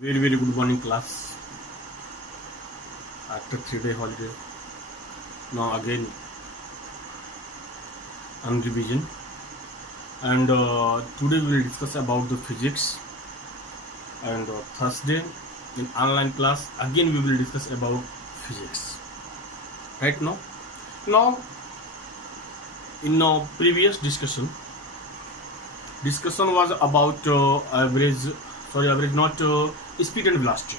Very good morning, class. After 3-day holiday, now again on revision, and today we will discuss about the physics. And Thursday in online class again we will discuss about physics. Right now in our previous discussion was about average not speed and velocity,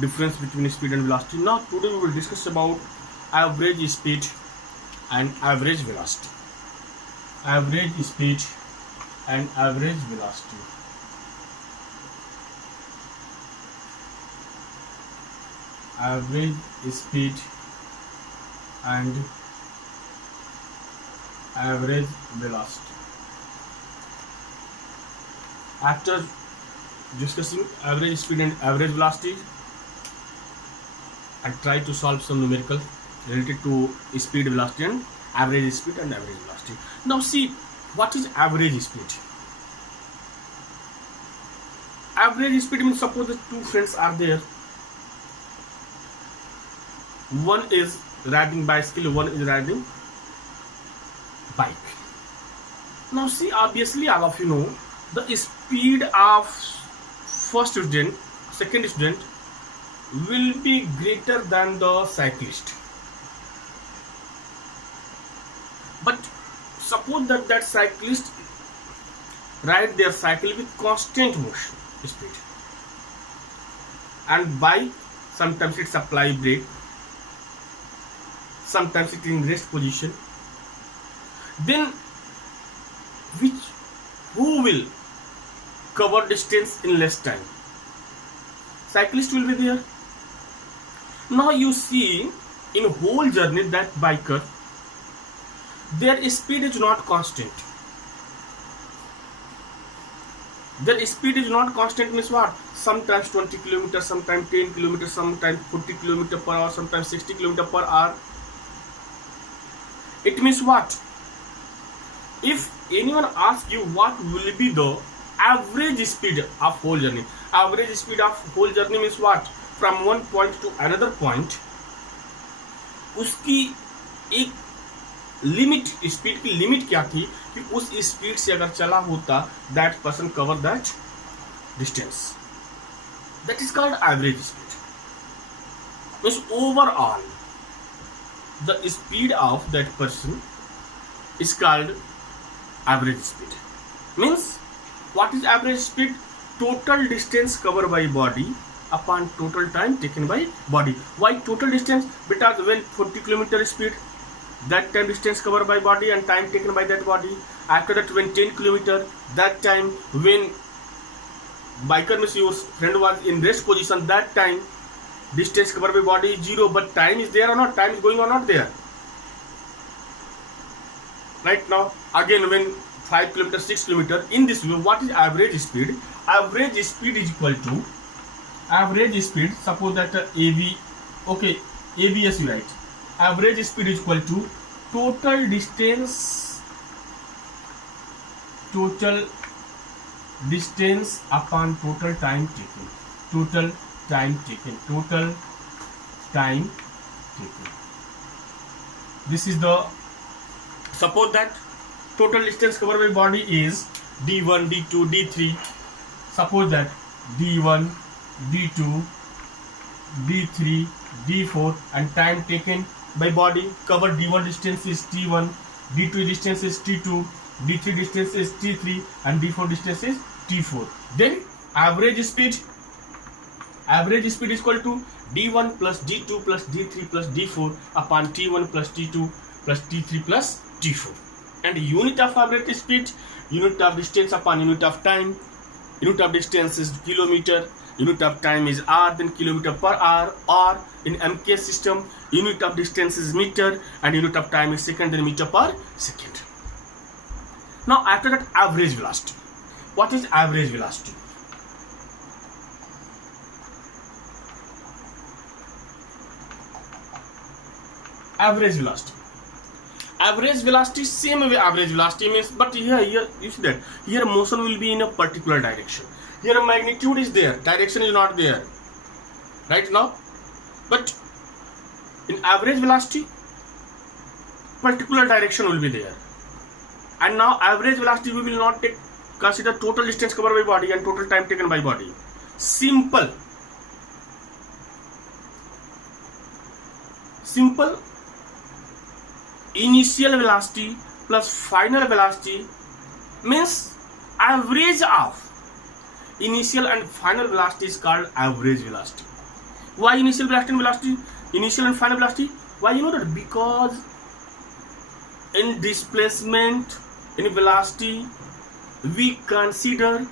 difference between speed and velocity. Now today we will discuss about average speed and average velocity. Average speed and average velocity. Average speed and average velocity. After discussing average speed and average velocity, I try to solve some numerical related to speed, velocity, and average speed and average velocity. Now see, what is average speed? Average speed means suppose the two friends are there. One is riding bicycle, one is riding bike. Now see, obviously all of you know the speed of first student, second student will be greater than the cyclist. But suppose that cyclist ride their cycle with constant motion speed, and bike sometimes it's apply brake, sometimes it's in rest position. Then who will cover distance in less time? Cyclist will be there. Now you see, in whole journey that biker, their speed is not constant. Their speed is not constant means what? Sometimes 20 km, sometimes 10 km, sometimes 40 km per hour, sometimes 60 km per hour. It means what? If anyone asks you what will be the average speed of whole journey, average speed of whole journey means what? From one point to another point, उसकी एक limit, speed की limit क्या थी कि उस speed से अगर चला होता that person cover that distance. That is called average speed. Means overall the speed of that person is called average speed. Means what is average speed? Total distance covered by body upon total time taken by body. Why total distance? Because when 40 km speed, that time distance covered by body and time taken by that body. After that when 10 km, that time when biker means your friend was in rest position, that time distance covered by body is 0, but time is there or not? Time is going or not there? Right now again when 5 km, 6 km, in this way what is average speed? Average speed is equal to average speed, suppose that AB, okay, ABS you write. Average speed is equal to total distance upon total time taken. Total time taken. This is the, suppose that total distance covered by body is D1, D2, D3. Suppose that D1, D2, D3, D4, and time taken by body covered D1 distance is T1, D2 distance is T2, D3 distance is T3, and D4 distance is T4. Then average speed is equal to D1 plus D2 plus D3 plus D4 upon T1 plus T2 plus T3 plus T4. And unit of average speed, unit of distance upon unit of time. Unit of distance is kilometer, unit of time is hour, then kilometer per hour, or in MK system unit of distance is meter and unit of time is second, then meter per second. Now after that, average velocity. What is average velocity? Average velocity. Average velocity, same way average velocity means, but here you see that here motion will be in a particular direction. Here magnitude is there, direction is not there, right now. But in average velocity, particular direction will be there. And now average velocity, we will not consider total distance covered by body and total time taken by body. Simple initial velocity plus final velocity means average of initial and final velocity is called average velocity. Why initial velocity and velocity? Initial and final velocity? Why you know that? Because in displacement, in velocity, we consider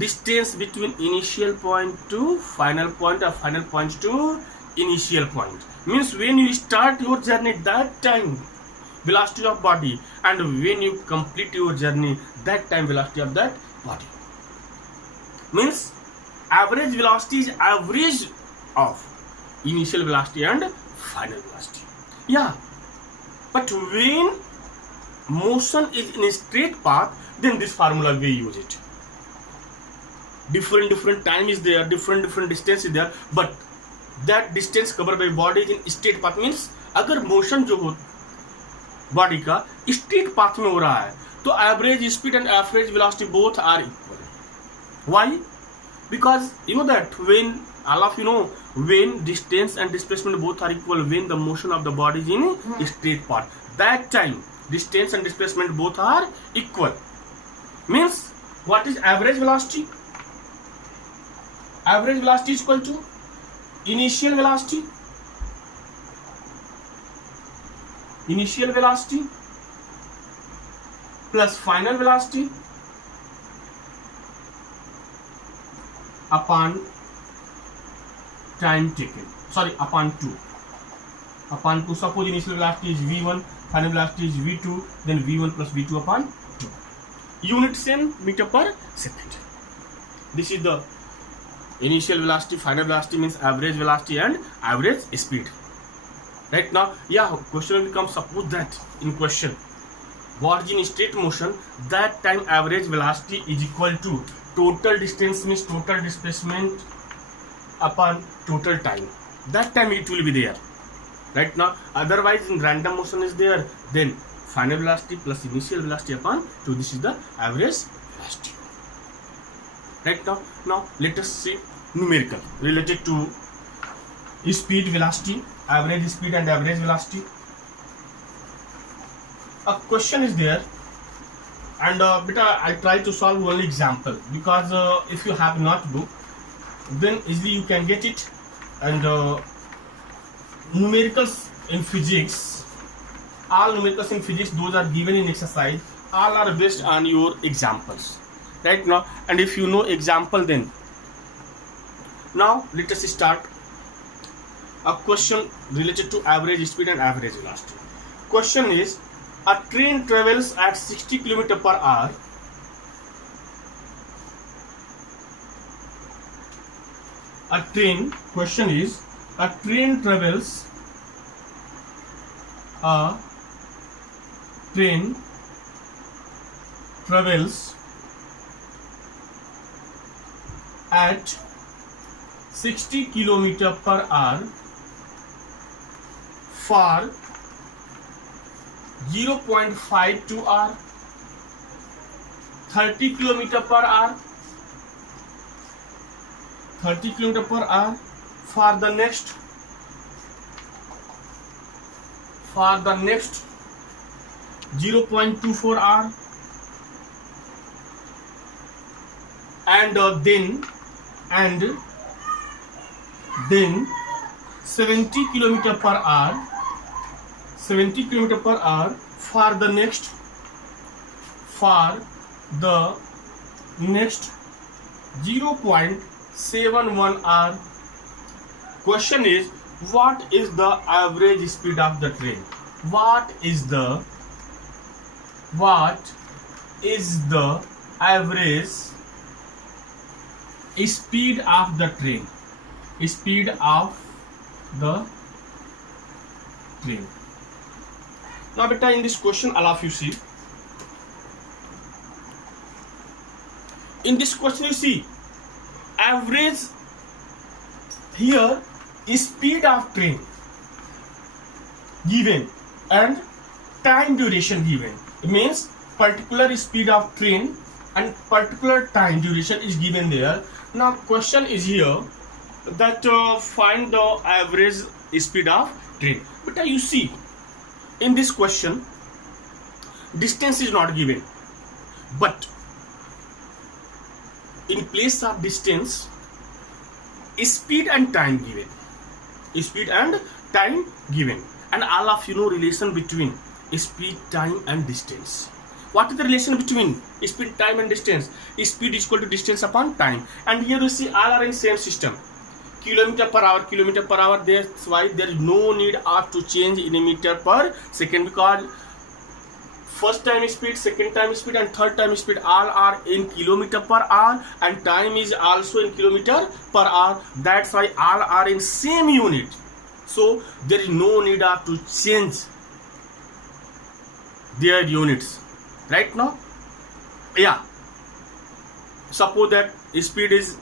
distance between initial point to final point or final point to initial point. Means when you start your journey, that time velocity of body, and when you complete your journey, that time velocity of that body. Means average velocity is average of initial velocity and final velocity. Yeah, but when motion is in a straight path, then this formula we use it. Different time is there, different distance is there, but that distance covered by body is in straight path. Means अगर motion जो हो body का straight path में हो रहा है, तो average speed and average velocity both are equal. Why? Because you know that when all of you know, when distance and displacement both are equal, when the motion of the body is in a straight path, that time distance and displacement both are equal. Means what is average velocity? Average velocity is equal to initial velocity plus final velocity upon time taken, sorry, upon 2. Suppose initial velocity is v1, final velocity is v2, then v1 plus v2 upon 2. Units in meter per second. This is the initial velocity, final velocity means average velocity and average speed. Right now, yeah, question will come. Suppose that in question, body in straight motion, that time average velocity is equal to total distance means total displacement upon total time. That time it will be there. Right now, otherwise in random motion is there, then final velocity plus initial velocity upon 2. This is the average velocity. Right now let us see numerical related to speed, velocity, average speed and average velocity. A question is there, and beta I try to solve only example, because if you have notebook, then easily you can get it. And numericals in physics, all numericals in physics, those are given in exercise, all are based on your examples. Right now, and if you know example, then now let us start a question related to average speed and average velocity. Question is, a train travels at 60 km per hour. Question is, a train travels at 60 km per hour for 0.52 hour, 30 km per hour, for the next 0.24 hour, and then 70 km per hour, for the next 0.71 hour. Question is, what is the average speed of the train? What is the average speed of the train? Now beta, in this question, all of you see, In this question you see average here is speed of train given and time duration given. It means particular speed of train and particular time duration is given there. Now question is here that find the average speed of train. But you see in this question distance is not given, but in place of distance speed and time given. Speed and time given, and all of you know relation between speed, time and distance. What is the relation between speed, time and distance? Speed is equal to distance upon time, and here you see all are in same system, kilometer per hour, kilometer per hour. That's why there is no need of to change in a meter per second, because first time speed, second time speed and third time speed all are in kilometer per hour, and time is also in kilometer per hour. That's why all are in same unit, so there is no need of to change their units right now. Yeah, suppose that speed is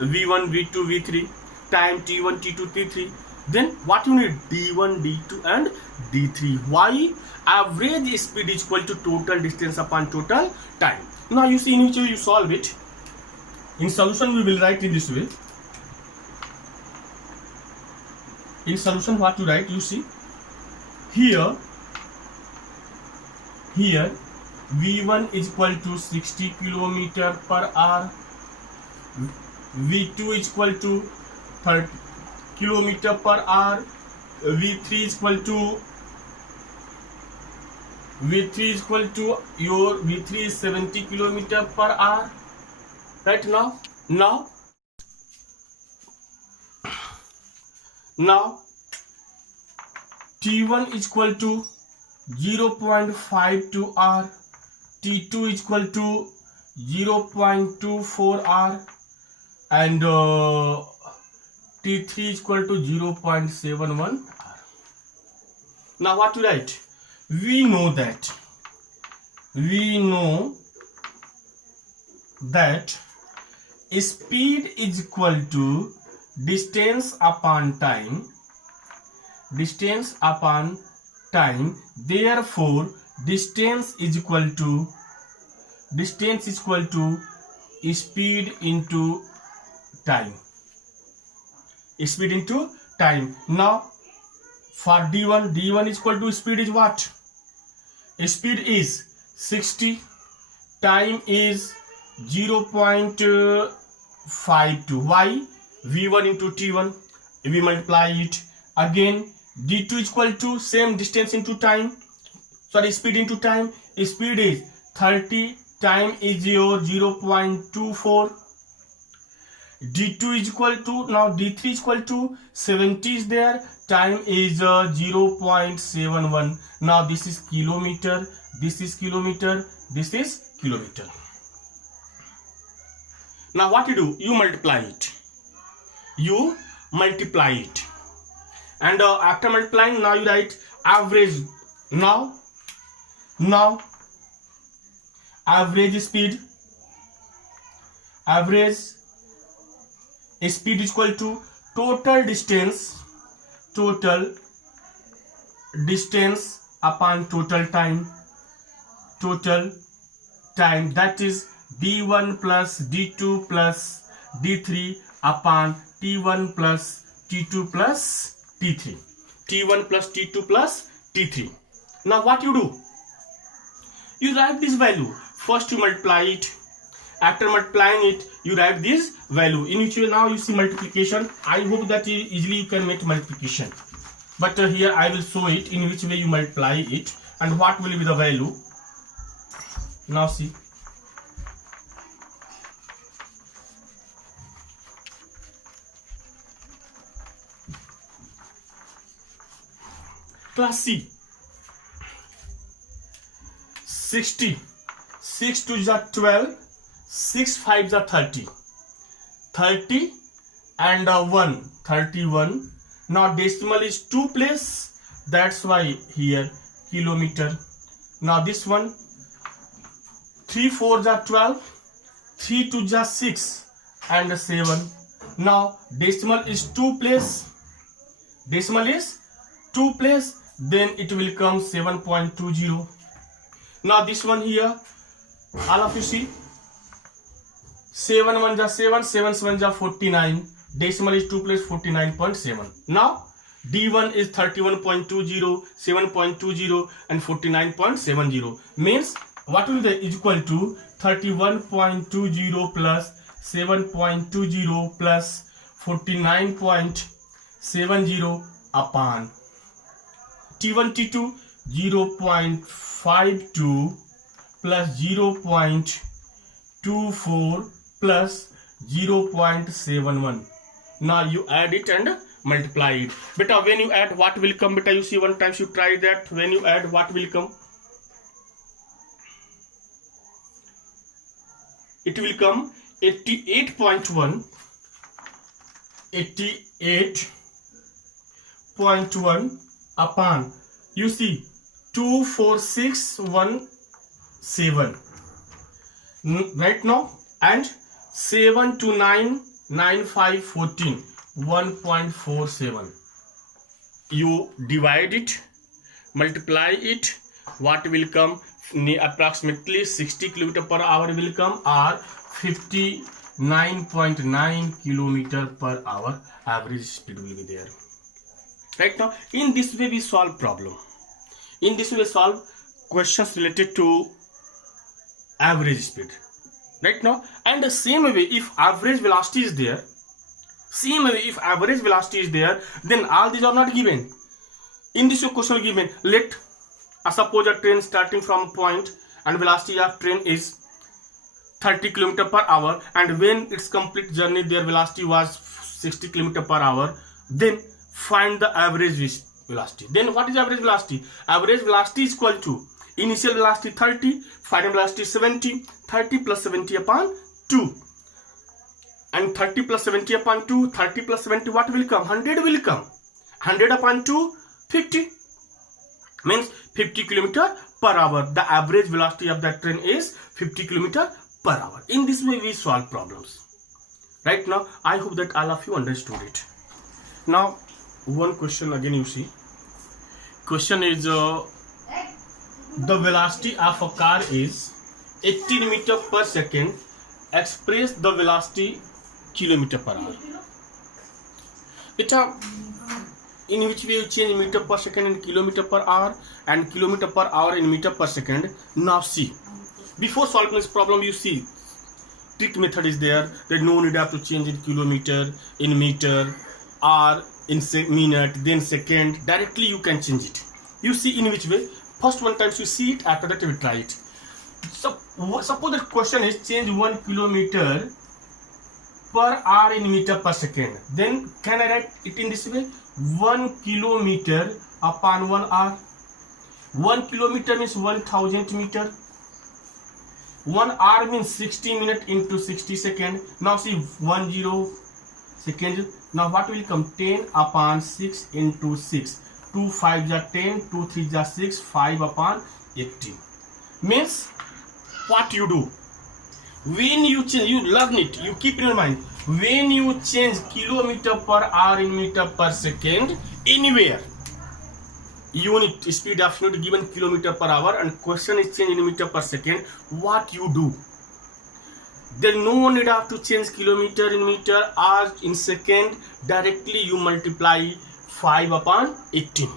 v1, v2, v3, time t1, t2, t3, then what you need? d1, d2 and d3. Why? Average speed is equal to total distance upon total time. Now you see in which way you solve it. In solution we will write in this way. In solution what you write, you see here v1 is equal to 60 km per hour, v2 is equal to 30 km per hour, v3 is equal to your v3 is 70 km per hour. Right now t1 is equal to 0.52 r, t2 is equal to 0.24 r, and t3 is equal to 0.71 r. Now what to write? We know that speed is equal to distance upon time. Therefore distance is equal to speed into time. Now for d1 is equal to speed is what? Speed is 60, time is 0.52. Why? v1 into t1, we multiply it. Again d2 is equal to same distance into time, speed into time. Speed is 30, time is your 0.24. d2 is equal to, now d3 is equal to 70 is there, time is 0.71. now this is kilometer, this is kilometer, this is kilometer. Now what you do? You multiply it, and after multiplying, now you write average. Now average speed is equal to total distance upon total time, that is d1 plus d2 plus d3 upon t1 plus t2 plus t3. Now what you do? You write this value. First you multiply it. After multiplying it, you write this value. In which way now you see multiplication. I hope that easily you can make multiplication. But here I will show it in which way you multiply it and what will be the value. Now see. Class C. 60. 6 2 is 12. 6 5 is 30. 30 and 1. 31. Now decimal is 2 place. That's why here kilometer. Now this one. 3 4 is 12. 3 to the 6 and 7. Now decimal is 2 place. Decimal is 2 place. Then it will come 7.20. Now this one here, all of you see, 7 1 ja 7, 7 7 ja 49. Decimal is 2 place, 49.7. Now D1 is 31.20, 7.20 and 49.70. Means what will be equal to 31.20 plus 7.20 plus 49.70 upon T1 T2 0.52 plus 0.24 plus 0.71. Now you add it and multiply it. Beta, when you add, what will come? Beta, you see, one time you try that. When you add, what will come? It will come 88.1, 88.1 upon, you see, 24617 right now, and 7 to 9 9 5 14 1.47. You divide it, multiply it, what will come? Approximately 60 km per hour will come, or 59.9 km per hour average speed will be there. Right now, in this way we solve problem. In this way we solve questions related to average speed. Right now, and the same way, if average velocity is there, then all these are not given. In this question given, let suppose a train starting from a point and velocity of train is 30 km per hour, and when its complete journey their velocity was 60 km per hour, then find the average velocity. Then what is average velocity? Average velocity is equal to initial velocity 30, final velocity 70, 30 plus 70 upon 2, and 30 plus 70 upon 2, 30 plus 70, what will come? 100 will come. 100 upon 2, 50. Means 50 km per hour. The average velocity of that train is 50 km per hour. In this way we solve problems. Right now, I hope that all of you understood it. Now, one question again you see. Question is, the velocity of a car is 18 meter per second. Express the velocity kilometer per hour. Beta, in which way you change meter per second in kilometer per hour and kilometer per hour in meter per second. Now see, before solving this problem, you see trick method is there. There is no need to change in kilometer, in meter, or in minute, then second. Directly you can change it. You see in which way? First one time you see it, after that you will try it. So suppose the question is change 1 kilometer per hour in meter per second. Then can I write it in this way? 1 kilometer upon 1 hour. 1 kilometer means 1000 meter. 1 hour means 60 minutes into 60 seconds. Now see 10 seconds. Now what will come? 10 upon 6 into 6. 2 5 ja 10, 2 3 ja 6, 5 upon 18. Means what you do? When you change, you learn it, you keep in your mind. When you change kilometer per hour in meter per second, anywhere, unit speed of unit given kilometer per hour, and question is changed in meter per second, what you do? Then no need have to change kilometer in meter or in second. Directly you multiply 5 upon 18.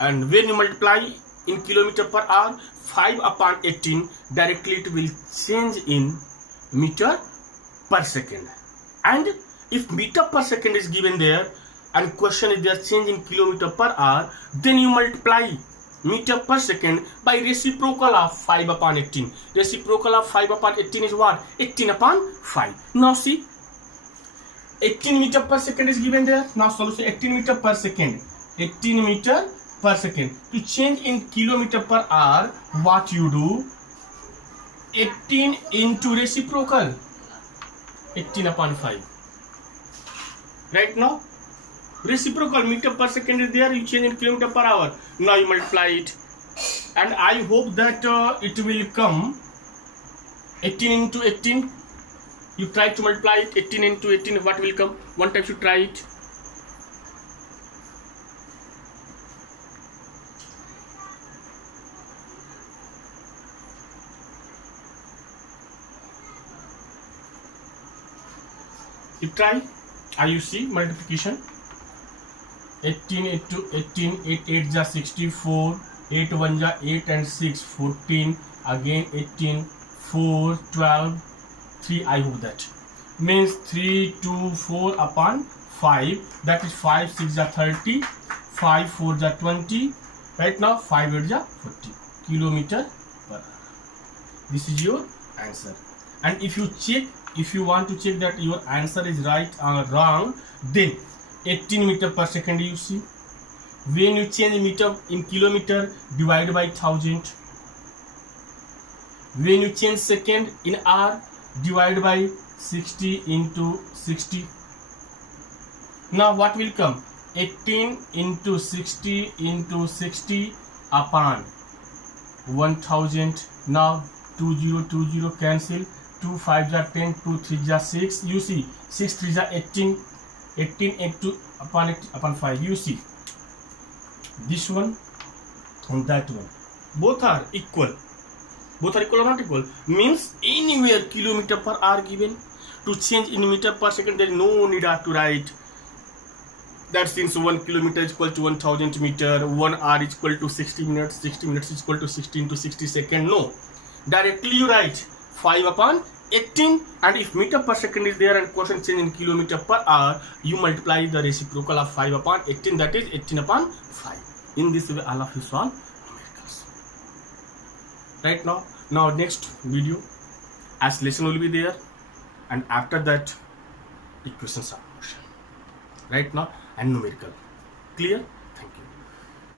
And when you multiply in kilometer per hour, 5 upon 18, directly it will change in meter per second. And if meter per second is given there and question is there change in kilometer per hour, then you multiply meter per second by reciprocal of 5 upon 18. Reciprocal of 5 upon 18 is what? 18 upon 5. Now see, 18 meter per second is given there. Now solution 18 meter per second. 18 meter per second. To change in kilometer per hour, what you do? 18 into reciprocal. 18 upon 5. Right now, reciprocal meter per second is there. You change in kilometer per hour. Now you multiply it. And I hope that it will come 18 into 18, you try to multiply it. 18 into 18, what will come? One time you try it. You try. You see multiplication. 18 into 18, 8 8 ja 64, 8 1 ja 8 and 6 14, again 18, 4 12, 3. I hope that means 3 2 4 upon 5, that is 5 6 ja 30, 5 4 ja 20, right now 5 8 ja 40 kilometer per hour. This is your answer. And if you want to check that your answer is right or wrong, then 18 meter per second you see. When you change meter in kilometer, divide by 1000. When you change second in hour, divide by 60 into 60. Now what will come? 18 into 60 into 60 upon 1000. Now 20 cancel. 2 5 ja 10, 2 3 ja 6. You see 6 3 ja 18. 18 into upon 5. You see this one and that one, both are equal. Both are equal or not equal? Means anywhere kilometer per hour given. To change in meter per second, there is no need to write that, since 1 kilometer is equal to 1000 meter, 1 hour is equal to 60 minutes, 60 minutes is equal to 16 to 60 seconds. No, directly you write 5 upon 18, and if meter per second is there and question change in kilometer per hour, you multiply the reciprocal of 5 upon 18, that is 18 upon 5. In this way all of you solve numericals. Right now next video as lesson will be there, and after that equations of motion right now and numerical. Clear?